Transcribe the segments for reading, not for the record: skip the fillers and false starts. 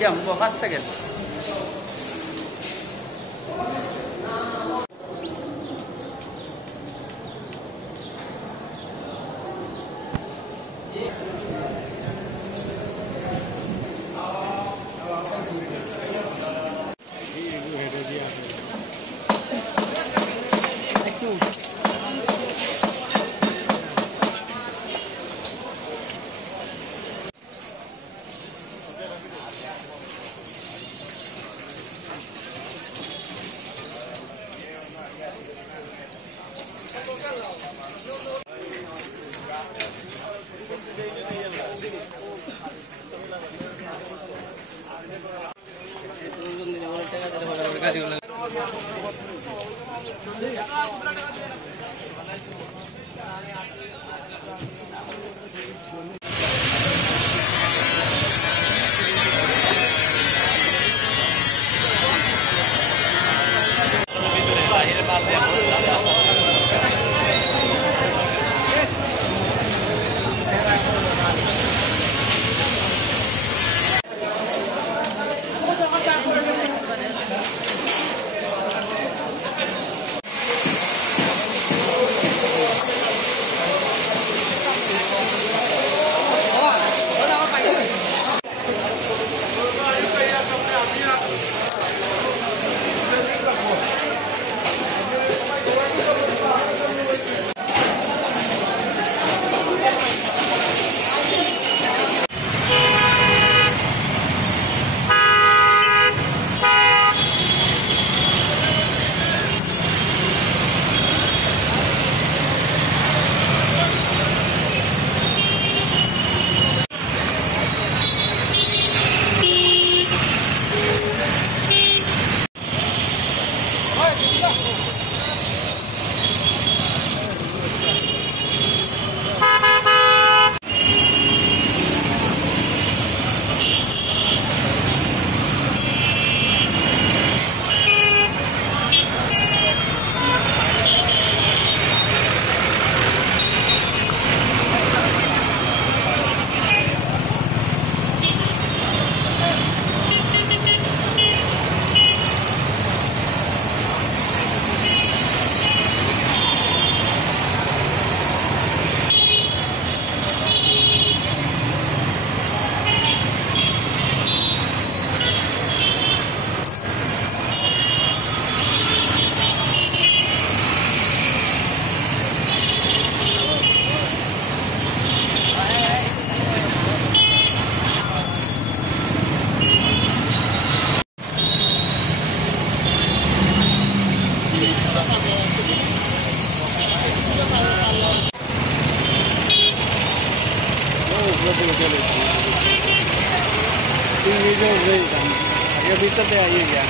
Medium 5 second भीतर से आइए क्या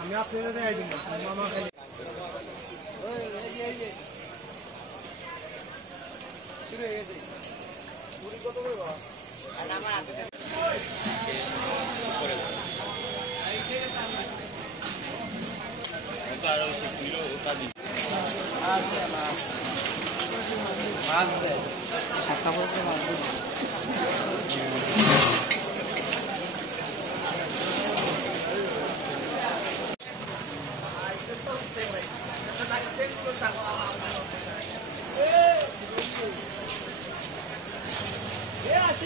আমি আপনাদের দেখাই দিন মামা খালি ওই এই শুরু হয়ে গেছে পুরি কত করে বাবা আর আমার হাতে উপরে এই ছেড়ে দাও ওটা আর 6 কিলো ওটা দিন মাছ দে সাতটা বলতে মাছ দে Yeah,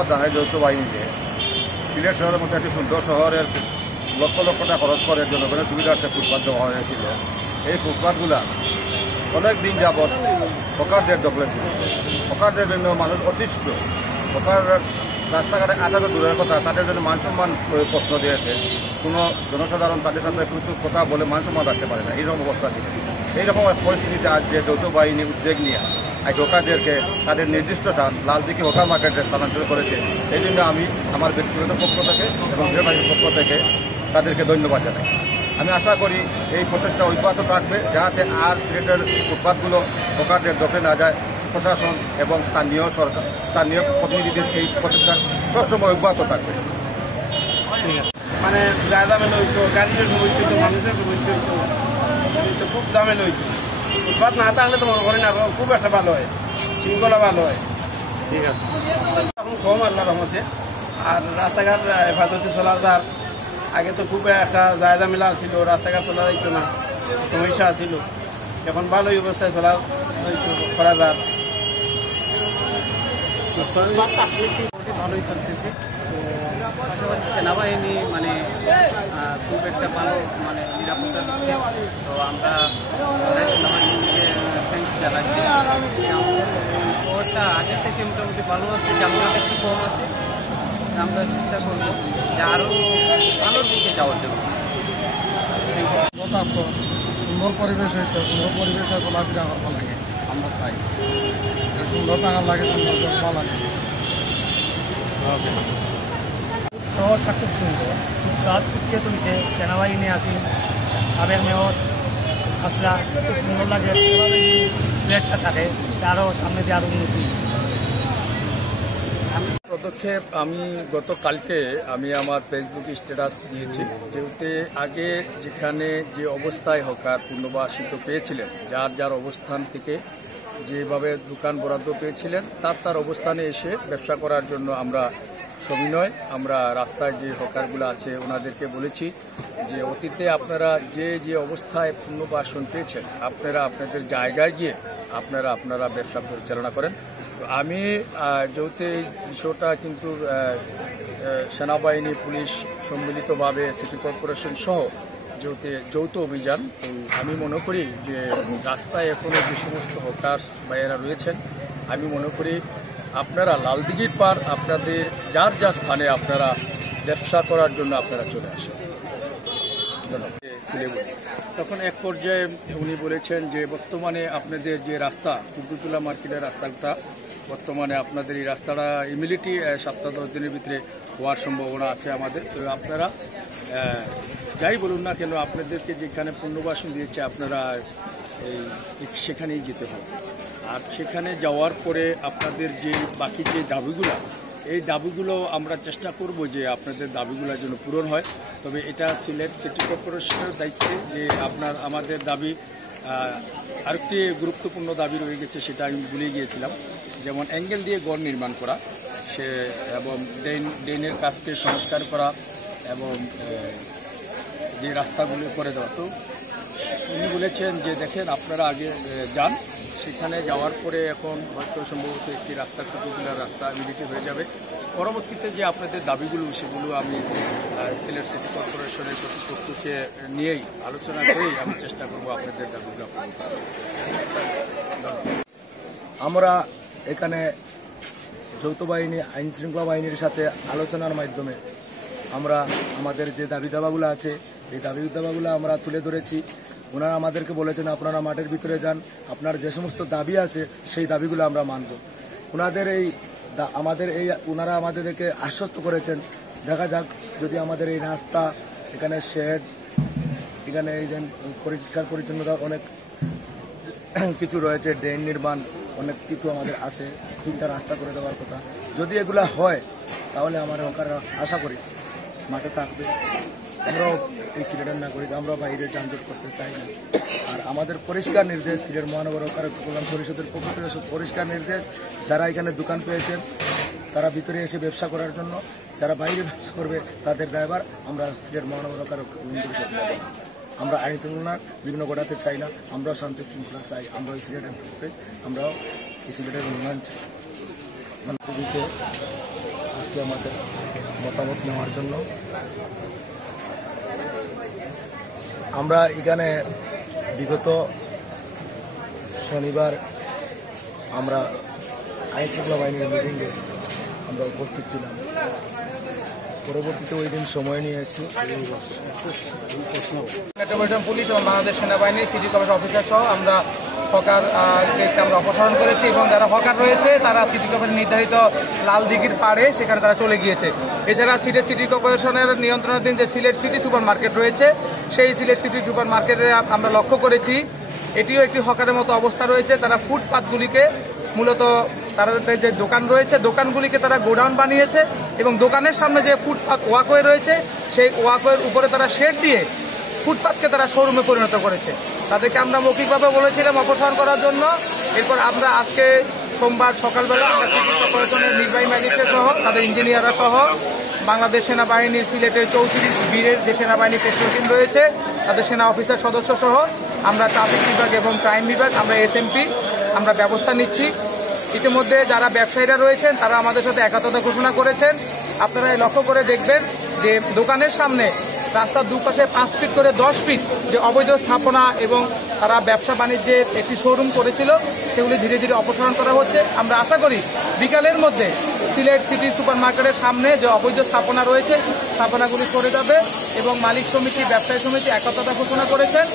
ধন্যবাদ জানাই যৌথ বাহিনীকে। সিলেট শহরের মধ্যে একটি সুন্দর শহরের লক্ষ লক্ষ টাকা খরচ করে জনগণের সুবিধার্থে ফুটপাথ দেওয়া হয়েছিল। এই ফুটপাথগুলা অনেক দিন যাবৎ হকারদের দখলে ছিল। হকারদের জন্য মানুষ অতিষ্ঠ। হকার রাস্তাঘাটে আসা তো দূরের কথা, তাদের জন্য মান সম্মান প্রশ্ন দিয়েছে। কোনো জনসাধারণ তাদের সাথে কিছু কথা বলে মান সম্মান রাখতে পারে না, এইরকম অবস্থা ছিল। এইরকম পরিস্থিতিতে আজ যে যৌথ বাহিনী উদ্যোগ নিয়ে আজ হকারদেরকে তাদের নির্দিষ্ট স্থান লালদিঘি হকার মার্কেটে স্থানান্তর করেছে, এই জন্য আমি আমার ব্যক্তিগত পক্ষ থেকে এবং গৃহবাহীর পক্ষ থেকে তাদেরকে ধন্যবাদ জানাই। আমি আশা করি এই প্রচেষ্টা অব্যাহত থাকবে, যাতে আর সিলেটের ফুটপাথগুলো হকারদের দখলে না যায়। প্রশাসন এবং স্থানীয় প্রতিনিধিদের এই প্রচেষ্টা সবসময় অব্যাহত থাকবে। মানে যা দামে লইতো, গাড়ির সমস্যা হইতো, মানুষের সমস্যা হইতো, খুব দামে লইতো। ফুটপাথ না থাকলে তো মনে করেন আরো খুব একটা ভালো হয়, শৃঙ্খলা ভালো হয়। ঠিক আছে, এখন কম আল্লাহর রহমতে। আর রাস্তাঘাট হেফাজতে চলার দ্বার আগে তো খুব একটা জায়গা মেলা ছিল, রাস্তাঘাট চলা যাইতো না, সমস্যা ছিল। এখন ভালোই অবস্থায় চলা করা যায়, ভালোই চলতেছে। পাশাপাশি সেনাবাহিনী মানে খুব একটা ভালো মানে নিরাপত্তা দিচ্ছে। তো আমরা সেনাবাহিনীকে থ্যাংকস জানাচ্ছি। শহরটা আগের থেকে মোটামুটি ভালো আছে, জামানত একটু কম আছে। আমরা চেষ্টা করবো যে আরও ভালোর দিকে যাওয়ার জন্য। সুন্দর পরিবেশ হইতে সুন্দর পরিবেশে চলাফেরা ভালো লাগে, আমরা চাই সুন্দর টাকা লাগে, সুন্দর ভালো লাগে। শহরটা খুব সুন্দর, খুব রাত উচ্চে তুলছে। সেনাবাহিনী আছে, সাবেক মেয়র আসলা, খুব সুন্দর লাগে। সিলেটটা থাকে আরও সামনে দিয়ে আরও উন্নতি। পদক্ষেপ আমি গতকালকে আমি আমার ফেসবুক স্ট্যাটাস দিয়েছি, যেহেতু আগে যেখানে যে অবস্থায় হকার পুনর্বাসিত পেয়েছিলেন, যার যার অবস্থান থেকে যেভাবে দোকান বরাদ্দ পেয়েছিলেন, তার অবস্থানে এসে ব্যবসা করার জন্য আমরা সবিনয় আমরা রাস্তায় যে হকারগুলো আছে ওনাদেরকে বলেছি যে অতীতে আপনারা যে অবস্থায় পুনর্বাসন পেয়েছেন, আপনারা আপনাদের জায়গায় গিয়ে আপনারা ব্যবসা পরিচালনা করেন। আমি যেহেতু এই বিষয়টা কিন্তু সেনাবাহিনী, পুলিশ সম্মিলিতভাবে সিটি কর্পোরেশন সহ যেহেতু যৌথ অভিযান, তো আমি মনে করি যে রাস্তায় এখনও যে সমস্ত হকার্স ভাইয়েরা রয়েছেন, আমি মনে করি আপনারা লালদিঘির পার আপনাদের যার যার স্থানে আপনারা ব্যবসা করার জন্য আপনারা চলে আসেন। তখন এক পর্যায়ে উনি বলেছেন যে বর্তমানে আপনাদের যে রাস্তা কুকুরতুলা মার্কেটের রাস্তাটা, বর্তমানে আপনাদের এই রাস্তাটা ইমিডিয়েটলি 7-10 দিনের ভিতরে হওয়ার সম্ভাবনা আছে আমাদের। তো আপনারা যাই বলুন না কেন, আপনাদেরকে যেখানে পুনর্বাসন দিয়েছে আপনারা সেখানেই যেতে হবে। আর সেখানে যাওয়ার পরে আপনাদের যে বাকি যে দাবিগুলো, এই দাবিগুলো আমরা চেষ্টা করব যে আপনাদের দাবিগুলো যেন পূরণ হয়। তবে এটা সিলেট সিটি কর্পোরেশনের দায়িত্বে যে আমাদের দাবি আরেকটি গুরুত্বপূর্ণ দাবি রয়ে গেছে, সেটা আমি ভুলে গিয়েছিলাম। যেমন অ্যাঙ্গেল দিয়ে গড় নির্মাণ করা এবং ড্রেনের কাজকে সংস্কার করা এবং যে রাস্তাগুলো করে দেওয়া। তো উনি বলেছেন যে দেখেন আপনারা আগে যান, সেখানে যাওয়ার পরে এখন হয়তো সম্ভবত একটি রাস্তা কুকুরতুলার রাস্তা ইমিডিয়েটলি হয়ে যাবে। পরবর্তীতে যে আপনাদের দাবিগুলো সেগুলো আমি সিলেট সিটি কর্পোরেশনের কর্তৃপক্ষকে নিয়েই আলোচনা করেই আমি চেষ্টা করব আপনাদের দাবিগুলো পূরণ করার। আমরা এখানে যৌথ বাহিনী, আইন শৃঙ্খলা বাহিনীর সাথে আলোচনার মাধ্যমে আমরা আমাদের যে দাবি দাবাগুলো আছে এই দাবি দাবাগুলো আমরা তুলে ধরেছি। ওনারা আমাদেরকে বলেছেন আপনারা মাঠের ভিতরে যান, আপনার যে সমস্ত দাবি আছে সেই দাবিগুলো আমরা মানব। ওনারা আমাদেরকে আশ্বস্ত করেছেন, দেখা যাক যদি আমাদের এই রাস্তা, এখানে শেড, এখানে এই যে পরিষ্কার পরিচ্ছন্নতা অনেক কিছু রয়েছে, ড্রেন নির্মাণ অনেক কিছু আমাদের আছে, 3টা রাস্তা করে দেওয়ার কথা। যদি এগুলা হয় তাহলে আমার হকাররা আশা করি মাঠে থাকবে। আমরাও এই সিলেটের নাগরিক, আমরা বাইরে যানজট করতে চাই না। আর আমাদের পরিষ্কার নির্দেশ, সিলেট মহানগর হকার কল্যাণ পরিষদের পক্ষ থেকে পরিষ্কার নির্দেশ, যারা এখানে দোকান পেয়েছেন তারা ভিতরে এসে ব্যবসা করার জন্য, যারা বাইরে ব্যবসা করবে তাদের ড্রাইভার। আমরা সিলেট মহানগর হকার কল্যাণ পরিষদ আমরা আইন শৃঙ্খলা বিঘ্ন ঘটাতে চাই না, আমরাও শান্তি শৃঙ্খলা চাই। আমরা এই সিলেটের আমরাও এই সিলেটের উন্নয়ন চাই। দিতে আজকে আমাদের মতামত নেওয়ার জন্য। আমরা এখানে বিগত শনিবার আমরা আইন শৃঙ্খলা বাহিনীর মিটিংয়ে আমরা উপস্থিত ছিলাম। পরবর্তীতে ওই দিন সময় নিয়ে এসেছি মেট্রোপলিটন পুলিশ এবং বাংলাদেশ সেনাবাহিনী সিটি কর্পোরেশন অফিসার সহ আমরা হকারদেরকে আমরা অপসারণ করেছি এবং যারা হকার রয়েছে তারা সিটি কর্পোরেশন নির্ধারিত লাল দিঘির পাড়ে সেখানে তারা চলে গিয়েছে। এছাড়া সিটি কর্পোরেশনের নিয়ন্ত্রণাধীন যে সিলেট সিটি সুপার মার্কেট রয়েছে সেই সিলেট সিটি সুপার মার্কেটে আমরা লক্ষ্য করেছি এটিও একটি হকারের মতো অবস্থা রয়েছে। তারা ফুটপাতগুলিকে মূলত তাদের যে দোকান রয়েছে দোকানগুলিকে তারা গোডাউন বানিয়েছে এবং দোকানের সামনে যে ফুটপাত ওয়াকওয়ে রয়েছে সেই ওয়াকওয়ের উপরে তারা শেড দিয়ে ফুটপাতকে তারা শোরুমে পরিণত করেছে। তাদেরকে আমরা মৌখিকভাবে বলেছিলাম অপসারণ করার জন্য। এরপর আমরা আজকে সোমবার সকালবেলা আমরা সিটি কর্পোরেশনের নির্বাহী ম্যাজিস্ট্রেট সহ তাদের ইঞ্জিনিয়াররা সহ বাংলাদেশ সেনাবাহিনীর সিলেটের 34 বীরের যে সেনাবাহিনী পেট্রোল টিম রয়েছে তাদের সেনা অফিসার সদস্য সহ আমরা ট্রাফিক বিভাগ এবং ক্রাইম বিভাগ আমরা এসএমপি আমরা ব্যবস্থা নিচ্ছি। ইতিমধ্যে যারা ব্যবসায়ীরা রয়েছেন তারা আমাদের সাথে একাত্মতা ঘোষণা করেছেন। আপনারা লক্ষ্য করে দেখবেন যে দোকানের সামনে রাস্তার দুপাশে 5 ফিট করে 10 ফিট যে অবৈধ স্থাপনা এবং তারা ব্যবসা বাণিজ্যের একটি শোরুম করেছিল সেগুলি ধীরে ধীরে অপসারণ করা হচ্ছে। আমরা আশা করি বিকালের মধ্যে সিলেট সিটি সুপার মার্কেটের সামনে যে অবৈধ স্থাপনা রয়েছে স্থাপনাগুলি সরে যাবে এবং মালিক সমিতি ব্যবসায়ী সমিতি একাত্মতা ঘোষণা করেছেন।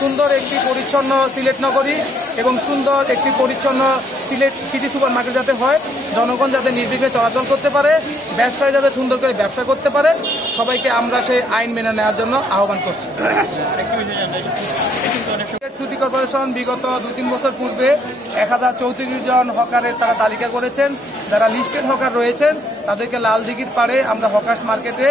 সুন্দর একটি পরিচ্ছন্ন সিলেট নগরী এবং সুন্দর একটি পরিচ্ছন্ন সিলেট সিটি সুপার মার্কেট যাতে হয়, জনগণ যাতে নির্বিঘ্নে চলাচল করতে পারে, ব্যবসায়ী যাতে সুন্দর করে ব্যবসা করতে পারে, সবাইকে আমরা সেই আইন মেনে নেওয়ার জন্য আহ্বান করছি। সিটি কর্পোরেশন বিগত 2-3 বছর পূর্বে 1034 জন হকারের তারা তালিকা করেছেন। যারা লিস্টেড হকার রয়েছেন তাদেরকে লাল দিঘির পাড়ে আমরা হকার্স মার্কেটে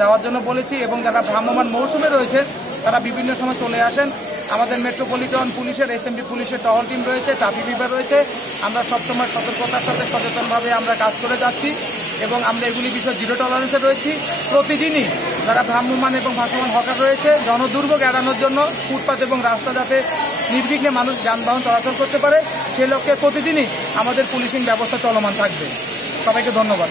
যাওয়ার জন্য বলেছি এবং যারা ভ্রাম্যমাণ মৌসুমে রয়েছেন তারা বিভিন্ন সময় চলে আসেন। আমাদের মেট্রোপলিটন পুলিশের এসএমপি পুলিশের টহল টিম রয়েছে, ট্রাফিক বিভাগ রয়েছে। আমরা সবসময় সতর্কতার সাথে সচেতনভাবে আমরা কাজ করে যাচ্ছি এবং আমরা এগুলি বিষয়ে জিরো টলারেন্সে রয়েছি। প্রতিদিনই যারা ভ্রাম্যমাণ এবং ভাসমান হকার রয়েছে জনদুর্ভোগ এড়ানোর জন্য ফুটপাত এবং রাস্তা যাতে নির্বিঘ্নে মানুষ যানবাহন চলাচল করতে পারে সে লক্ষ্যে প্রতিদিনই আমাদের পুলিশিং ব্যবস্থা চলমান থাকবে। সবাইকে ধন্যবাদ।